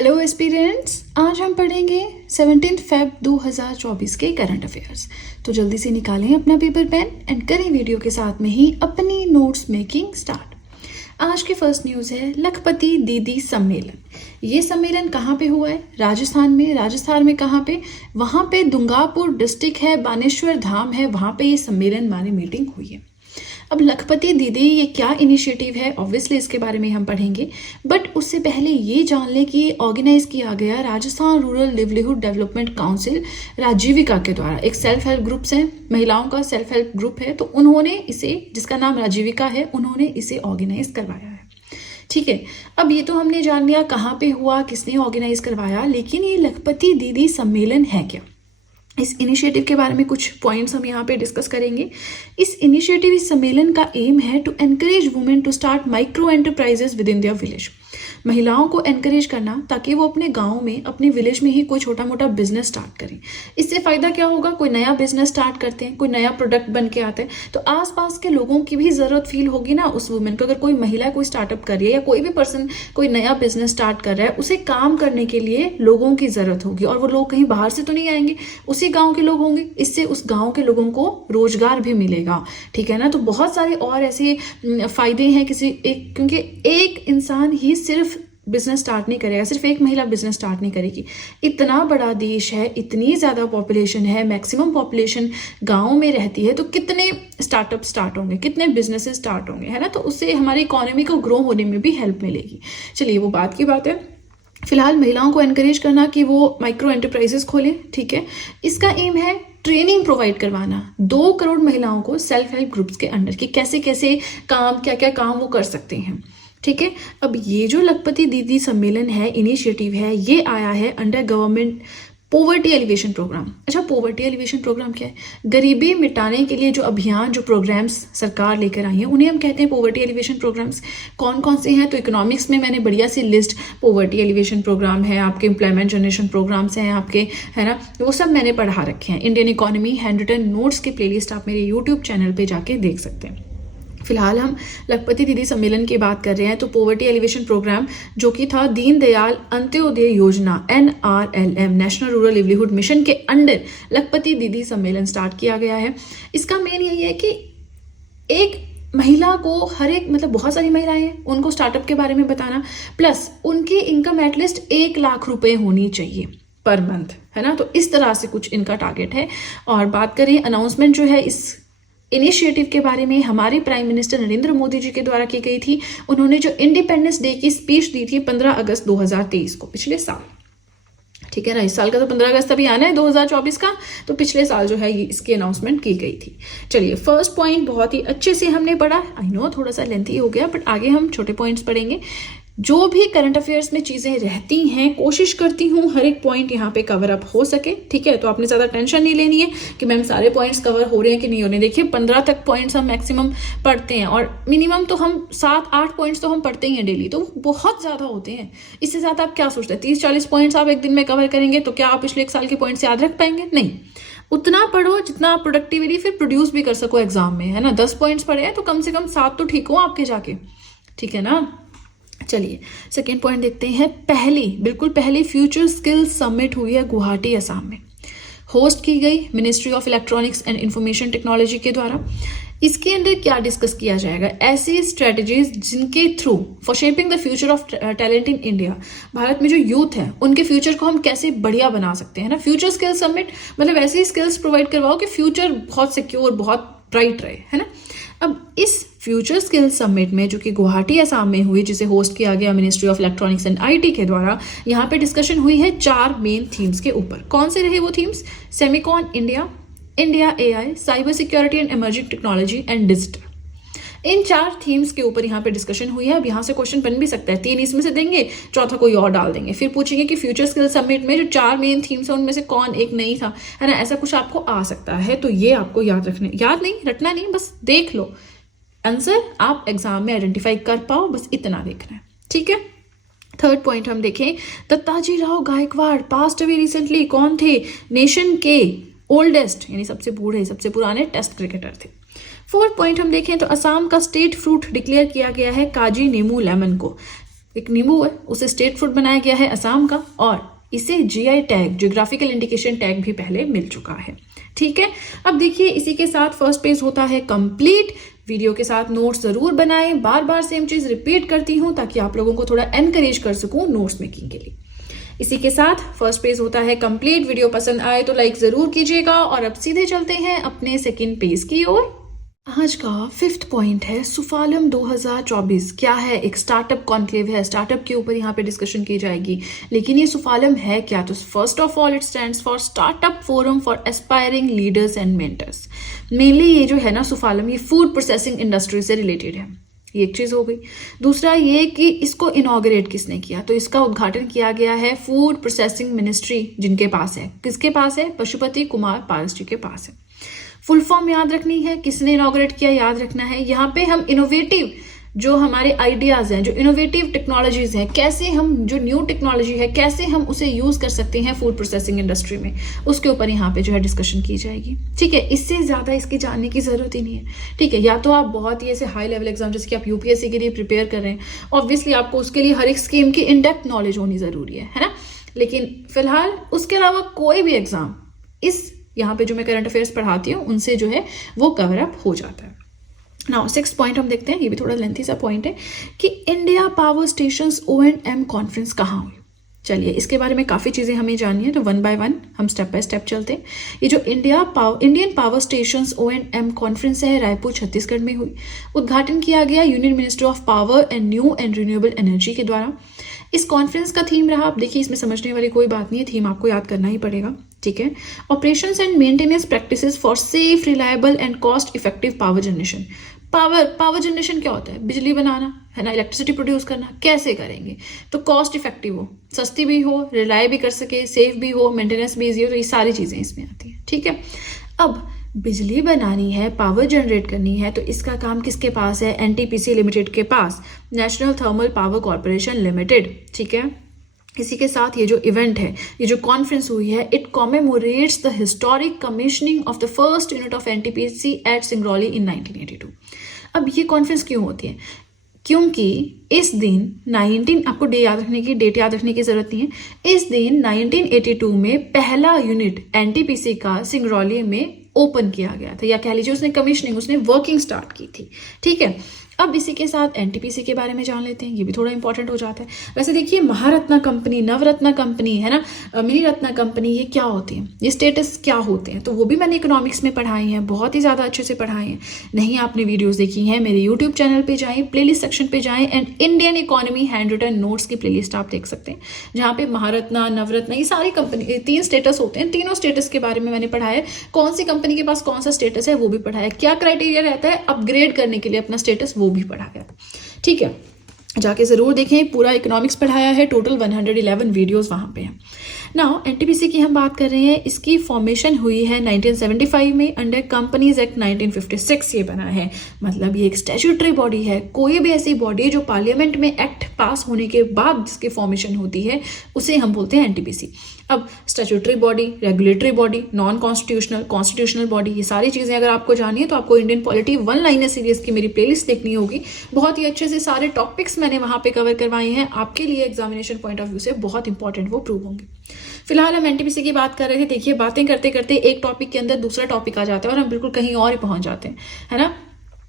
Hello aspirants, आज हम पढ़ेंगे 17 फेब 2024 के करंट अफेयर्स। तो जल्दी से निकालें अपना पेपर पेन एंड करें वीडियो के साथ में ही अपनी नोट्स मेकिंग स्टार्ट। आज की फर्स्ट न्यूज़ है लखपति दीदी सम्मेलन। ये सम्मेलन कहाँ पे हुआ है? राजस्थान में। राजस्थान में कहाँ पे? वहाँ पे दुंगापुर डिस्ट्रिक्ट है, बानेश्वर धाम है, वहाँ पे ये सम्मेलन माने मीटिंग हुई है। अब लखपति दीदी ये क्या इनिशिएटिव है, ऑब्वियसली इसके बारे में हम पढ़ेंगे, बट उससे पहले ये जान लें कि ये ऑर्गेनाइज किया गया Rajasthan rural livelihood development council Rajeevika के द्वारा। एक सेल्फ हेल्प ग्रुप है, महिलाओं का सेल्फ हेल्प ग्रुप है, तो उन्होंने इसे, जिसका नाम राजीविका है, उन्होंने इसे ऑर्गेनाइज करवाया है। ठीक है, अब ये तो हमने जान लिया कहाँ पे हुआ, किसने ऑर्गेनाइज करवाया, लेकिन ये लखपति दीदी सम्मेलन है क्या? इस इनिशिएटिव के बारे में कुछ पॉइंट्स हम यहाँ पे डिस्कस करेंगे। इस इनिशिएटिव, इस सम्मेलन का एम है to encourage women to start micro enterprises within their village. महिलाओं को एनकरेज करना ताकि वो अपने गांव में, अपने विलेज में ही कोई छोटा मोटा बिजनेस स्टार्ट करें। इससे फायदा क्या होगा? कोई नया बिजनेस स्टार्ट करते हैं, कोई नया प्रोडक्ट बन के आता है, तो आसपास के लोगों की भी जरूरत फील होगी ना उस वुमेन को। अगर कोई महिला कोई स्टार्टअप कर रही है या कोई भी पर्सन कोई नया बिजनेस स्टार्ट कर रहा है, उसे काम करने के लिए लोगों की जरूरत होगी, और वो लोग कहीं बाहर से तो नहीं आएंगे, उसी गाँव के लोग होंगे। इससे उस गाँव के लोगों को रोजगार भी मिलेगा। ठीक है ना? तो बहुत सारे और ऐसे फायदे हैं क्योंकि एक इंसान ही सिर्फ बिजनेस स्टार्ट नहीं करेगा, सिर्फ एक महिला बिजनेस स्टार्ट नहीं करेगी। इतना बड़ा देश है, इतनी ज़्यादा पॉपुलेशन है, मैक्सिमम पॉपुलेशन गाँव में रहती है, तो कितने स्टार्टअप स्टार्ट होंगे, कितने बिजनेसेस स्टार्ट होंगे, है ना? तो उससे हमारी इकोनॉमी को ग्रो होने में भी हेल्प मिलेगी। चलिए, वो बात की बात है। फिलहाल महिलाओं को एनकरेज करना कि वो माइक्रो एंटरप्राइजेस खोलें। ठीक है, इसका एम है ट्रेनिंग प्रोवाइड करवाना 2 करोड़ महिलाओं को सेल्फ हेल्प ग्रुप्स के अंडर, कि कैसे कैसे काम, क्या क्या काम वो कर सकते हैं। ठीक है, अब ये जो लखपति दीदी सम्मेलन है, इनिशिएटिव है, ये आया है under government poverty alleviation programme. अच्छा, पोवर्टी एलिवेशन प्रोग्राम क्या है? गरीबी मिटाने के लिए जो अभियान, जो प्रोग्राम्स सरकार लेकर आई है, उन्हें हम कहते हैं पोवर्टी एलिवेशन प्रोग्राम्स। कौन कौन से हैं? तो इकोनॉमिक्स में मैंने बढ़िया सी लिस्ट, पोवर्टी एलिवेशन प्रोग्राम है, आपके एम्प्लॉयमेंट जनरेशन प्रोग्राम्स हैं आपके, है ना, वो सब मैंने पढ़ा रखे हैं। Indian economy hand written notes की प्लेलिस्ट आप मेरे यूट्यूब चैनल पर जाके देख सकते हैं। फिलहाल हम लखपति दीदी सम्मेलन की बात कर रहे हैं, तो पोवर्टी एलिवेशन प्रोग्राम जो कि था दीनदयाल अंत्योदय योजना NRLM, national rural livelihood mission के अंडर लखपति दीदी सम्मेलन स्टार्ट किया गया है। इसका मेन यही है कि एक महिला को हर एक, मतलब बहुत सारी महिलाएं हैं, उनको स्टार्टअप के बारे में बताना, प्लस उनकी इनकम एटलीस्ट 1 लाख रुपए होनी चाहिए पर मंथ, है ना? तो इस तरह से कुछ इनका टारगेट है। और बात करें अनाउंसमेंट जो है इस इनिशिएटिव के बारे में, हमारे प्राइम मिनिस्टर नरेंद्र मोदी जी के द्वारा की गई थी। उन्होंने जो इंडिपेंडेंस डे की स्पीच दी थी 15 अगस्त 2023 को, पिछले साल। ठीक है ना, इस साल का तो 15 अगस्त अभी आना है 2024 का, तो पिछले साल जो है ये इसकी अनाउंसमेंट की गई थी। चलिए, फर्स्ट पॉइंट बहुत ही अच्छे से हमने पढ़ा। आई नो थोड़ा सा लेंथी हो गया, बट आगे हम छोटे पॉइंट्स पढ़ेंगे। जो भी करंट अफेयर्स में चीज़ें रहती हैं, कोशिश करती हूँ हर एक पॉइंट यहाँ पे कवर अप हो सके। ठीक है, तो आपने ज़्यादा टेंशन नहीं लेनी है कि मैम सारे पॉइंट्स कवर हो रहे हैं कि नहीं हो रहे। देखिए, 15 तक पॉइंट्स हम मैक्सिमम पढ़ते हैं, और मिनिमम तो हम 7-8 पॉइंट्स तो हम पढ़ते ही हैं डेली, तो बहुत ज़्यादा होते हैं। इससे ज़्यादा आप क्या सोचते हैं? 30-40 पॉइंट्स आप एक दिन में कवर करेंगे तो क्या आप पिछले 1 साल के पॉइंट्स याद रख पाएंगे? नहीं। उतना पढ़ो जितना आप प्रोडक्टिविटी फिर प्रोड्यूस भी कर सको एग्जाम में, है ना? 10 पॉइंट्स पढ़े हैं तो कम से कम 7 तो ठीक हो आपके जाके। ठीक है ना? चलिए, सेकेंड पॉइंट देखते हैं। बिल्कुल पहली फ्यूचर स्किल्स समिट हुई है गुवाहाटी, असम में, होस्ट की गई ministry of electronics and information technology के द्वारा। इसके अंदर क्या डिस्कस किया जाएगा? ऐसी स्ट्रेटजीज जिनके through for shaping the future of talent in India, Bharat में जो यूथ है उनके फ्यूचर को हम कैसे बढ़िया बना सकते हैं ना। फ्यूचर स्किल्स समिट मतलब ऐसी स्किल्स प्रोवाइड करवाओ कि फ्यूचर बहुत सिक्योर, बहुत ब्राइट रहे, है ना। अब इस फ्यूचर स्किल्स समिट में, जो कि गुवाहाटी असम में हुई, जिसे होस्ट किया गया ministry of electronics and IT के द्वारा, यहाँ पे डिस्कशन हुई है 4 मेन थीम्स के ऊपर। कौन से रहे वो themes? Semicon India, India AI, cyber security and emerging technology and digital. In 4 themes के ऊपर यहाँ पे डिस्कशन हुई है। अब यहाँ से क्वेश्चन बन भी सकता है, 3 इसमें से देंगे, चौथा कोई और डाल देंगे, फिर पूछेंगे कि फ्यूचर स्किल समिट में जो 4 मेन थीम्स है उनमें से कौन एक नहीं था, है ना। ऐसा कुछ आपको आ सकता है, तो ये आपको याद रखना नहीं, बस देख लो, आंसर आप एग्जाम में आइडेंटिफाई कर पाओ, बस इतना देखना है। ठीक है, थर्ड पॉइंट हम देखें। Dattaji Rao Gaikwad passed away recently. कौन थे? नेशन के ओल्डेस्ट, यानी सबसे बूढ़े, सबसे पुराने टेस्ट क्रिकेटर थे। फोर्थ पॉइंट हम देखें तो असम का स्टेट फ्रूट डिक्लेयर किया गया है काजी नींबू लेमन को। एक नींबू है, उसे स्टेट फूड बनाया गया है असम का, और इसे GI tag, geographical indication tag भी पहले मिल चुका है। ठीक है, अब देखिए इसी के साथ फर्स्ट पेज होता है कंप्लीट। वीडियो के साथ नोट्स जरूर बनाएं, बार बार सेम चीज रिपीट करती हूं ताकि आप लोगों को थोड़ा एनकरेज कर सकूं नोट्स मेकिंग के लिए। इसी के साथ फर्स्ट पेज होता है कंप्लीट। वीडियो पसंद आए तो लाइक जरूर कीजिएगा, और अब सीधे चलते हैं अपने सेकंड पेज की ओर। आज का फिफ्थ पॉइंट है सुफालम 2024। क्या है? एक स्टार्टअप कॉन्क्लेव है, स्टार्टअप के ऊपर यहाँ पे डिस्कशन की जाएगी। लेकिन ये सुफालम है क्या? तो first of all it stands for startup forum for aspiring leaders and mentors. Mainly ये जो है ना सुफालम, ये फूड प्रोसेसिंग इंडस्ट्री से रिलेटेड है, ये एक चीज हो गई। दूसरा ये कि इसको इनॉग्रेट किसने किया, तो इसका उद्घाटन किया गया है फूड प्रोसेसिंग मिनिस्ट्री जिनके पास है। किसके पास है? पशुपति कुमार पारस जी के पास है। फुल फॉर्म याद रखनी है, किसने इनॉग्रेट किया याद रखना है। यहाँ पे हम इनोवेटिव जो हमारे आइडियाज हैं, जो इनोवेटिव टेक्नोलॉजीज हैं, कैसे हम जो न्यू टेक्नोलॉजी है कैसे हम उसे यूज कर सकते हैं फूड प्रोसेसिंग इंडस्ट्री में, उसके ऊपर यहाँ पे जो है डिस्कशन की जाएगी। ठीक है, इससे ज्यादा इसके जानने की जरूरत ही नहीं है। ठीक है, या तो आप बहुत ही ऐसे हाई लेवल एग्जाम जैसे कि आप यूपीएससी के लिए प्रिपेयर कर रहे हैं, ऑब्वियसली आपको उसके लिए हर एक स्कीम की इन डेप्थ नॉलेज होनी जरूरी है ना। लेकिन फिलहाल उसके अलावा कोई भी एग्जाम इस यहाँ पे जो मैं करंट अफेयर्स पढ़ाती हूँ उनसे जो है वो कवर अप हो जाता है। नाउ सिक्स्थ पॉइंट हम देखते हैं, ये भी थोड़ा लेंथी सा पॉइंट है कि India power stations O&M conference कहाँ हुई। चलिए इसके बारे में काफ़ी चीज़ें हमें जाननी है, तो वन बाय वन हम स्टेप बाय स्टेप चलते हैं। ये जो Indian power stations O&M conference है रायपुर छत्तीसगढ़ में हुई। उद्घाटन किया गया union ministry of power and new and renewable energy के द्वारा। इस कॉन्फ्रेंस का थीम रहा, आप देखिए इसमें समझने वाली कोई बात नहीं है, थीम आपको याद करना ही पड़ेगा। ठीक है, operations and maintenance practices for safe, reliable and cost effective power generation. Power generation क्या होता है? बिजली बनाना है ना, इलेक्ट्रिसिटी प्रोड्यूस करना। कैसे करेंगे? तो कॉस्ट इफेक्टिव हो, सस्ती भी हो, रिलाय भी कर सके, सेफ भी हो, मेंटेनेंस भी इजी हो, तो ये सारी चीजें इसमें आती है। ठीक है, अब बिजली बनानी है, पावर जनरेट करनी है, तो इसका काम किसके पास है? एनटीपीसी लिमिटेड के पास, National Thermal Power Corporation Limited. ठीक है, इसी के साथ ये जो इवेंट है, ये जो कॉन्फ्रेंस हुई है, it commemorates the historic commissioning of the first unit of NTPC at Singrauli in 1982। अब ये कॉन्फ्रेंस क्यों होती है? क्योंकि इस दिन आपको डेट याद रखने की जरूरत नहीं है। इस दिन 1982 में पहला यूनिट एनटीपीसी का सिंगरौली में ओपन किया गया था, या कह लीजिए उसने कमीशनिंग, उसने वर्किंग स्टार्ट की थी। ठीक है, अब इसी के साथ एनटीपीसी के बारे में जान लेते हैं, ये भी थोड़ा इंपॉर्टेंट हो जाता है। वैसे देखिए महारत्ना कंपनी, नवरत्ना कंपनी है ना, मिनी रत्ना कंपनी, ये क्या होती है, ये स्टेटस क्या होते हैं, तो वो भी मैंने इकोनॉमिक्स में पढ़ाई हैं, बहुत ही ज़्यादा अच्छे से पढ़ाई हैं। नहीं आपने वीडियोज़ देखी हैं, मेरे यूट्यूब चैनल पर जाएँ, प्लेलिस्ट सेक्शन पर जाएँ and Indian economy hand written notes की प्लेलिस्ट आप देख सकते हैं, जहाँ पे महारत्ना, नवरत्ना, ये सारी कंपनी, 3 स्टेटस होते हैं, तीनों स्टेटस के बारे में मैंने पढ़ाया है। कौन सी कंपनी के पास कौन सा स्टेटस है वो भी पढ़ाया है, क्या क्राइटेरिया रहता है अपग्रेड करने के लिए अपना स्टेटस, वो भी पढ़ा गया। ठीक है, जाके जरूर देखें, पूरा इकोनॉमिक्स पढ़ाया है, टोटल 111 वीडियोस वहां पे हैं। नाउ एनटीपीसी की हम बात कर रहे हैं, इसकी फॉर्मेशन हुई है 1975 में अंडर कंपनीज एक्ट 1956 ये बना है। मतलब ये एक स्टैट्यूटरी बॉडी है, कोई भी ऐसी बॉडी जो पार्लियामेंट में एक्ट पास होने के बाद जिसकी फॉर्मेशन होती है उसे हम बोलते हैं एनटीपीसी। अब statutory body, regulatory body, non constitutional, constitutional body, ये सारी चीजें अगर आपको जाननी है तो आपको इंडियन पॉलिटी 1 लाइनर सीरीज की मेरी प्लेलिस्ट देखनी होगी। बहुत ही अच्छे से सारे टॉपिक्स मैंने वहां पे कवर करवाए हैं, आपके लिए एग्जामिनेशन पॉइंट ऑफ व्यू से बहुत इंपॉर्टेंट वो प्रूव होंगे। फिलहाल हम एनटीपीसी की बात कर रहे थे। देखिए बातें करते करते एक टॉपिक के अंदर दूसरा टॉपिक आ जाता है और हम बिल्कुल कहीं और ही पहुंच जाते हैं, है ना।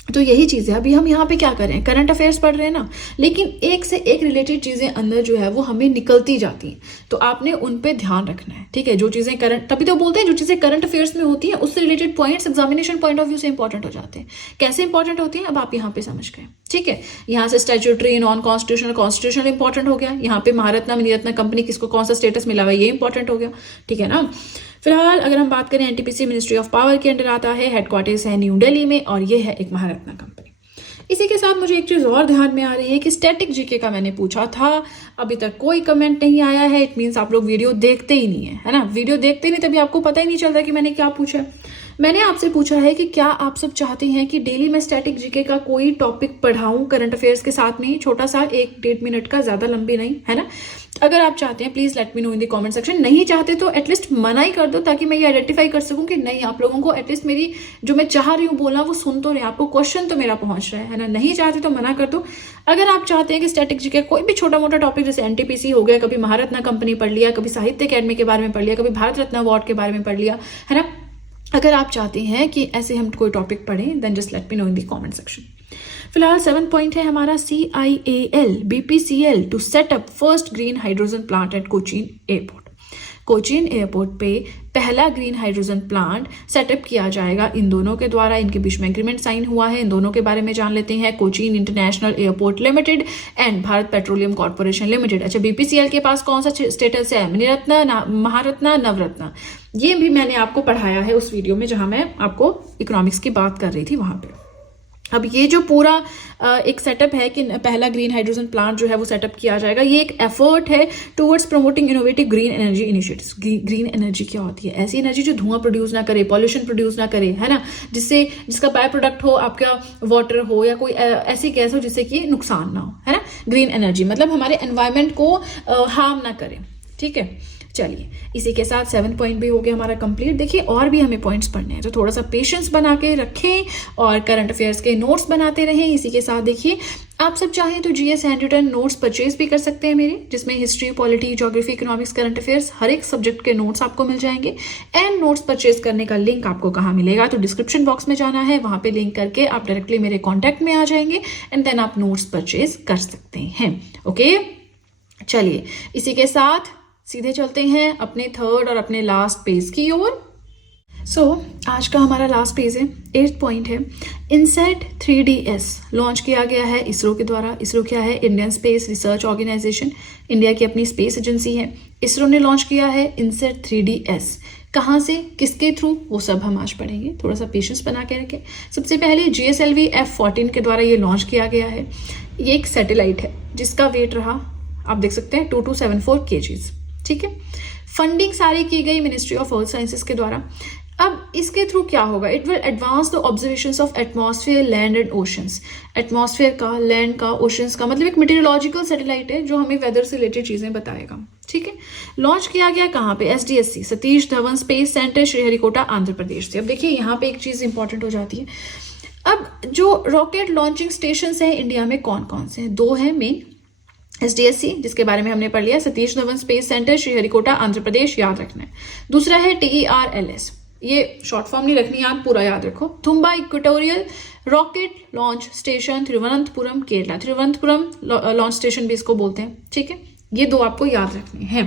तो यही चीज है, अभी हम यहाँ पे क्या कर रहे हैं, करंट अफेयर्स पढ़ रहे हैं ना, लेकिन एक से एक रिलेटेड चीजें अंदर जो है वो हमें निकलती जाती हैं, तो आपने उन पे ध्यान रखना है। ठीक है, जो चीजें करंट, तभी तो बोलते हैं जो चीजें करंट अफेयर्स में होती है उससे related points examination point of view से इंपॉर्टेंट हो जाते हैं। कैसे इंपॉर्टेंट होती है अब आप यहाँ पे समझ गए। ठीक है, यहाँ से statutory, non constitutional, constitutional important हो गया, यहाँ पे महारत्ना, मिनीरत्ना कंपनी किसको कौन सा स्टेटस मिला हुआ है ये इंपॉर्टेंट हो गया। ठीक है ना। फिलहाल अगर हम बात करें, एनटीपीसी मिनिस्ट्री ऑफ पावर के अंडर आता है, हेडक्वार्टर्स है न्यू दिल्ली में, और ये है एक महारत्ना कंपनी। इसी के साथ मुझे एक चीज और ध्यान में आ रही है कि स्टैटिक जीके का मैंने पूछा था, अभी तक कोई कमेंट नहीं आया है। इट मीन्स आप लोग वीडियो देखते ही नहीं है ना, वीडियो देखते नहीं तभी आपको पता ही नहीं चलता कि मैंने क्या पूछा है। मैंने आपसे पूछा है कि क्या आप सब चाहते हैं कि डेली मैं स्टैटिक जीके का कोई टॉपिक पढ़ाऊं करंट अफेयर्स के साथ में, छोटा सा 1-1.5 मिनट का, ज़्यादा लंबी नहीं, है ना। अगर आप चाहते हैं please let me know in the comment section. नहीं चाहते तो एटलीस्ट मना ही कर दो, ताकि मैं ये आइडेंटिफाई कर सकूं कि नहीं, आप लोगों को एटलीस्ट मेरी जो मैं चाह रही हूँ बोलना वो सुन तो रहे, आपको क्वेश्चन तो मेरा पहुंच रहा है ना। नहीं चाहते तो मना कर दो। अगर आप चाहते हैं कि स्टैटिक जीके कोई भी छोटा मोटा टॉपिक, जैसे एनटीपीसी हो गया, कभी महारत्ना कंपनी पढ़ लिया, कभी साहित्य अकेडमी के बारे में पढ़ लिया, कभी भारत रत्न अवार्ड के बारे में पढ़ लिया, है ना, अगर आप चाहते हैं कि ऐसे हम कोई टॉपिक पढ़ें, then just let me know in the comment section. फिलहाल 7 पॉइंट है हमारा CIAL BPCL to set up first green hydrogen plant at Cochin airport. Cochin airport पे पहला ग्रीन हाइड्रोजन प्लांट सेटअप किया जाएगा इन दोनों के द्वारा। इनके बीच में एग्रीमेंट साइन हुआ है। इन दोनों के बारे में जान लेते हैं। Cochin international airport limited and Bharat petroleum corporation limited. अच्छा, BPCL के पास कौन सा स्टेटस है? मिनिरत्न, महारत्ना, नवरत्ना। ये भी मैंने आपको पढ़ाया है उस वीडियो में जहां मैं आपको इकोनॉमिक्स की बात कर रही थी वहां पे। अब ये जो पूरा एक सेटअप है कि पहला ग्रीन हाइड्रोजन प्लांट जो है वो सेटअप किया जाएगा, ये एक एफर्ट है towards promoting innovative green energy initiatives. Green energy क्या होती है? ऐसी एनर्जी जो धुआं प्रोड्यूस ना करे, पॉल्यूशन प्रोड्यूस ना करे, है ना, जिसका बाय प्रोडक्ट हो आपका वाटर हो या कोई ऐसी गैस हो जिससे कि नुकसान ना हो, है ना। ग्रीन एनर्जी मतलब हमारे एनवायरमेंट को हार्म ना करे, ठीक है। चलिए, इसी के साथ 7 पॉइंट भी हो गया हमारा कंप्लीट। देखिए और भी हमें पॉइंट्स पढ़ने हैं, तो थोड़ा सा पेशेंस बना के रखें और करंट अफेयर्स के नोट्स बनाते रहें। इसी के साथ देखिए, आप सब चाहें तो GS hand written notes purchase भी कर सकते हैं मेरे, जिसमें history, polity, geography, economics, current affairs हर एक सब्जेक्ट के नोट्स आपको मिल जाएंगे। एंड नोट्स परचेज करने का लिंक आपको कहाँ मिलेगा? तो डिस्क्रिप्शन बॉक्स में जाना है, वहां पे लिंक करके आप डायरेक्टली मेरे कॉन्टैक्ट में आ जाएंगे एंड देन आप नोट्स परचेज कर सकते हैं। ओके, चलिए इसी के साथ सीधे चलते हैं अपने थर्ड और अपने लास्ट पेज की ओर। आज का हमारा लास्ट पेज है, 8th पॉइंट है। इनसेट 3DS लॉन्च किया गया है इसरो के द्वारा। इसरो क्या है? Indian space research organisation, India की अपनी स्पेस एजेंसी है। इसरो ने लॉन्च किया है इनसेट 3DS। कहाँ से, किसके थ्रू, वो सब हम आज पढ़ेंगे। थोड़ा सा पेशेंस बना के रखें। सबसे पहले GSLV F-14 के द्वारा ये लॉन्च किया गया है। ये एक सैटेलाइट है जिसका वेट रहा, आप देख सकते हैं, 2274 kg, ठीक है। फंडिंग सारी की गई मिनिस्ट्री ऑफ अर्थ साइंसेस के द्वारा। अब इसके थ्रू क्या होगा? It will advance the observations of atmosphere, land and oceans. Atmosphere का, लैंड का, ओशंस का, मतलब एक मेटीरियोलॉजिकल सैटेलाइट है जो हमें वेदर से रिलेटेड चीजें बताएगा, ठीक है। लॉन्च किया गया कहाँ पे? SDSC Satish Dhawan Space Centre, Sriharikota, Andhra Pradesh से। अब देखिए यहाँ पे एक चीज इंपॉर्टेंट हो जाती है। अब जो रॉकेट लॉन्चिंग स्टेशन है इंडिया में कौन कौन से हैं? 2 है मेन। SDSC जिसके बारे में हमने पढ़ लिया, सतीश धवन स्पेस सेंटर, श्रीहरिकोटा, आंध्र प्रदेश, याद रखना है। दूसरा है TERLS, ये शॉर्ट फॉर्म नहीं रखनी याद, पूरा याद रखो। Thumba equatorial rocket launch station, Thiruvananthapuram, Kerala. Thiruvananthapuram launch station भी इसको बोलते हैं, ठीक है। ये 2 आपको याद रखने हैं।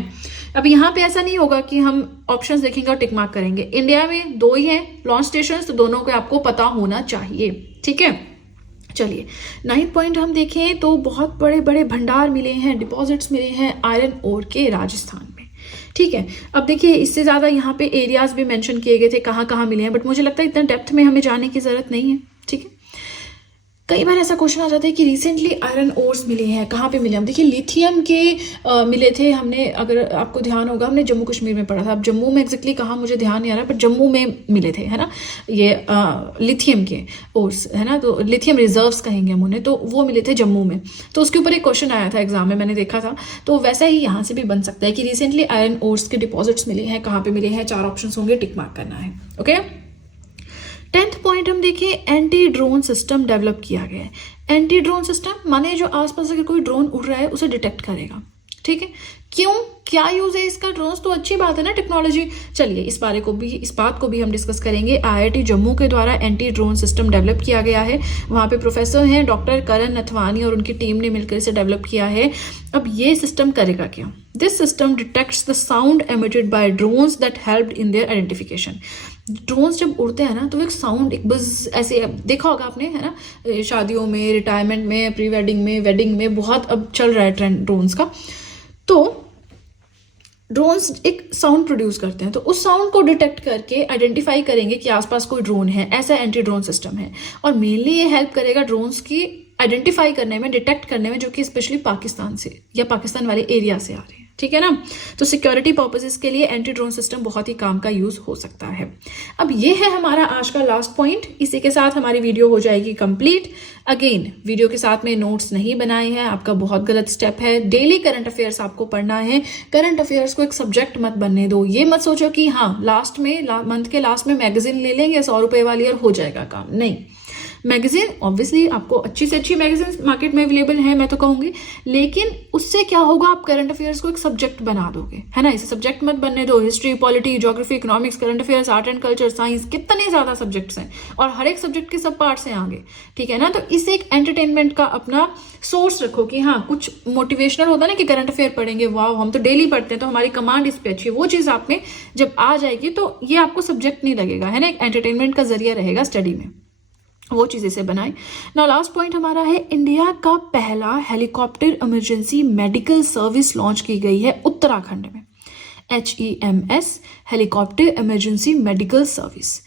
अब यहाँ पे ऐसा नहीं होगा कि हम ऑप्शंस देखेंगे और टिक मार्क करेंगे। इंडिया में 2 ही हैं लॉन्च स्टेशन, तो दोनों को आपको पता होना चाहिए, ठीक है। चलिए 9th पॉइंट हम देखें तो बहुत बड़े बड़े भंडार मिले हैं, डिपॉजिट्स मिले हैं आयरन ओर के राजस्थान में, ठीक है। अब देखिए इससे ज़्यादा यहाँ पे एरियाज भी मेंशन किए गए थे कहाँ कहाँ मिले हैं, बट मुझे लगता है इतना डेप्थ में हमें जाने की ज़रूरत नहीं है, ठीक है। कई बार ऐसा क्वेश्चन आ जाता है कि रिसेंटली आयरन ओर्स मिले हैं, कहाँ पे मिले? हम देखिए लिथियम के मिले थे, हमने, अगर आपको ध्यान होगा, हमने जम्मू कश्मीर में पढ़ा था। अब जम्मू में एग्जैक्टली कहाँ मुझे ध्यान नहीं आ रहा, बट जम्मू में मिले थे, है ना, ये लिथियम के ओर्स, है ना, तो लिथियम रिजर्व्स कहेंगे हम उन्हें, तो वो मिले थे जम्मू में। तो उसके ऊपर एक क्वेश्चन आया था एग्जाम में, मैंने देखा था। तो वैसा ही यहाँ से भी बन सकता है कि रिसेंटली आयरन ओर्स के डिपॉजिट्स मिले हैं, कहाँ पे मिले हैं, 4 ऑप्शन होंगे, टिक मार्क करना है, ओके। 10th पॉइंट हम देखें, एंटी ड्रोन सिस्टम डेवलप किया गया है। एंटी ड्रोन सिस्टम माने जो आसपास अगर कोई ड्रोन उड़ रहा है उसे डिटेक्ट करेगा, ठीक है। क्यों, क्या यूज है इसका? ड्रोन्स तो अच्छी बात है ना, टेक्नोलॉजी। चलिए इस बात को भी हम डिस्कस करेंगे। IIT जम्मू के द्वारा एंटी ड्रोन सिस्टम डेवलप किया गया है। वहाँ पे प्रोफेसर हैं डॉक्टर करण नथवानी और उनकी टीम ने मिलकर इसे डेवलप किया है। अब ये सिस्टम करेगा क्या? This system detects the sound emitted by drones that helped in their identification. Drones जब उड़ते हैं ना तो एक साउंड, एक बज ऐसे, देखा होगा आपने, है ना, शादियों में, रिटायरमेंट में, प्री वेडिंग में, वेडिंग में बहुत अब चल रहा है ट्रेंड ड्रोन्स का। तो ड्रोन्स एक साउंड प्रोड्यूस करते हैं, तो उस साउंड को डिटेक्ट करके आइडेंटिफाई करेंगे कि आसपास कोई ड्रोन है। ऐसा एंटी ड्रोन सिस्टम है और मेनली ये हेल्प करेगा ड्रोन्स की आइडेंटिफाई करने में, डिटेक्ट करने में, जो कि स्पेशली पाकिस्तान से या पाकिस्तान वाले एरिया से आ रहे हैं, ठीक है ना। तो सिक्योरिटी पर्पसेस के लिए एंटी ड्रोन सिस्टम बहुत ही काम का यूज हो सकता है। अब ये है हमारा आज का लास्ट पॉइंट। इसी के साथ हमारी वीडियो हो जाएगी कंप्लीट। अगेन वीडियो के साथ में नोट्स नहीं बनाए हैं, आपका बहुत गलत स्टेप है। डेली करंट अफेयर्स आपको पढ़ना है। करंट अफेयर्स को एक सब्जेक्ट मत बनने दो। ये मत सोचो कि हाँ लास्ट में मंथ के लास्ट में मैगजीन ले लेंगे 100 रुपए वाली और हो जाएगा काम। नहीं, मैगजीन ऑब्वियसली आपको अच्छी से अच्छी मैगजीन मार्केट में अवेलेबल है, मैं तो कहूंगी, लेकिन उससे क्या होगा, आप करंट अफेयर्स को एक सब्जेक्ट बना दोगे, है ना। इसे सब्जेक्ट मत बनने दो। History, polity, geography, economics, current affairs, art and culture, science, कितने ज्यादा सब्जेक्ट्स हैं और हर एक सब्जेक्ट के सब पार्ट्स हैं आगे, ठीक है ना। तो इसे एक एंटरटेनमेंट का अपना सोर्स रखो कि हाँ कुछ मोटिवेशनल होता है ना कि करंट अफेयर पढ़ेंगे, वाह हम तो डेली पढ़ते हैं तो हमारी कमांड इस पे अच्छी है। वो चीज आप में जब आ जाएगी तो ये आपको सब्जेक्ट नहीं लगेगा, है ना, एक एंटरटेनमेंट का जरिया रहेगा स्टडी में। वो चीज इसे बनाए। नाउ लास्ट पॉइंट हमारा है, इंडिया का पहला helicopter emergency medical service launch की गई है उत्तराखंड में। HEMS helicopter emergency medical service,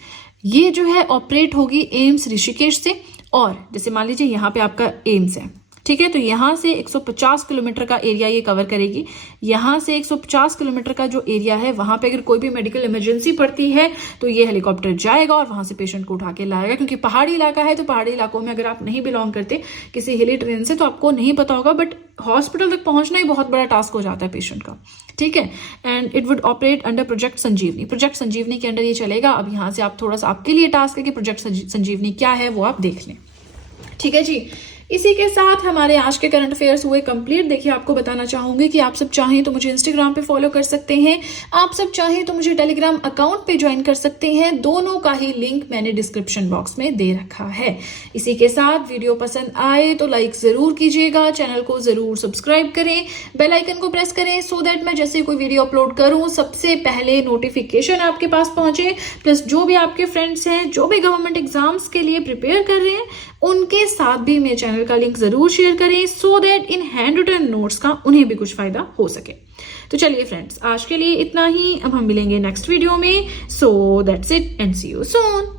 ये जो है ऑपरेट होगी एम्स ऋषिकेश से। और जैसे मान लीजिए यहाँ पे आपका एम्स है, ठीक है, तो यहाँ से 150 किलोमीटर का एरिया ये कवर करेगी। यहाँ से 150 किलोमीटर का जो एरिया है वहां पे अगर कोई भी मेडिकल इमरजेंसी पड़ती है तो ये हेलीकॉप्टर जाएगा और वहां से पेशेंट को उठा के लाएगा। क्योंकि पहाड़ी इलाका है तो पहाड़ी इलाकों में अगर आप नहीं बिलोंग करते किसी हिली ट्रेन से तो आपको नहीं पता होगा, बट हॉस्पिटल तक पहुंचना ही बहुत बड़ा टास्क हो जाता है पेशेंट का, ठीक है। And it would operate under project Sanjeevani. Project Sanjeevani के अंडर ये चलेगा। अब यहाँ से आप थोड़ा सा आपके लिए टास्क है कि प्रोजेक्ट संजीवनी क्या है वो आप देख लें, ठीक है जी। इसी के साथ हमारे आज के करंट अफेयर्स हुए कंप्लीट। देखिए आपको बताना चाहूंगी कि आप सब चाहें तो मुझे इंस्टाग्राम पे फॉलो कर सकते हैं, आप सब चाहें तो मुझे टेलीग्राम अकाउंट पे ज्वाइन कर सकते हैं। दोनों का ही लिंक मैंने डिस्क्रिप्शन बॉक्स में दे रखा है। इसी के साथ वीडियो पसंद आए तो लाइक जरूर कीजिएगा, चैनल को जरूर सब्सक्राइब करें, बेल आइकन को प्रेस करें सो दैट मैं जैसे कोई वीडियो अपलोड करूं सबसे पहले नोटिफिकेशन आपके पास पहुंचे। प्लस जो भी आपके फ्रेंड्स हैं जो भी गवर्नमेंट एग्जाम्स के लिए प्रिपेयर कर रहे हैं उनके साथ भी मेरे चैनल का लिंक जरूर शेयर करें so that in hand written notes का उन्हें भी कुछ फायदा हो सके। तो चलिए फ्रेंड्स, आज के लिए इतना ही। अब हम मिलेंगे नेक्स्ट वीडियो में। So that's it and see you soon.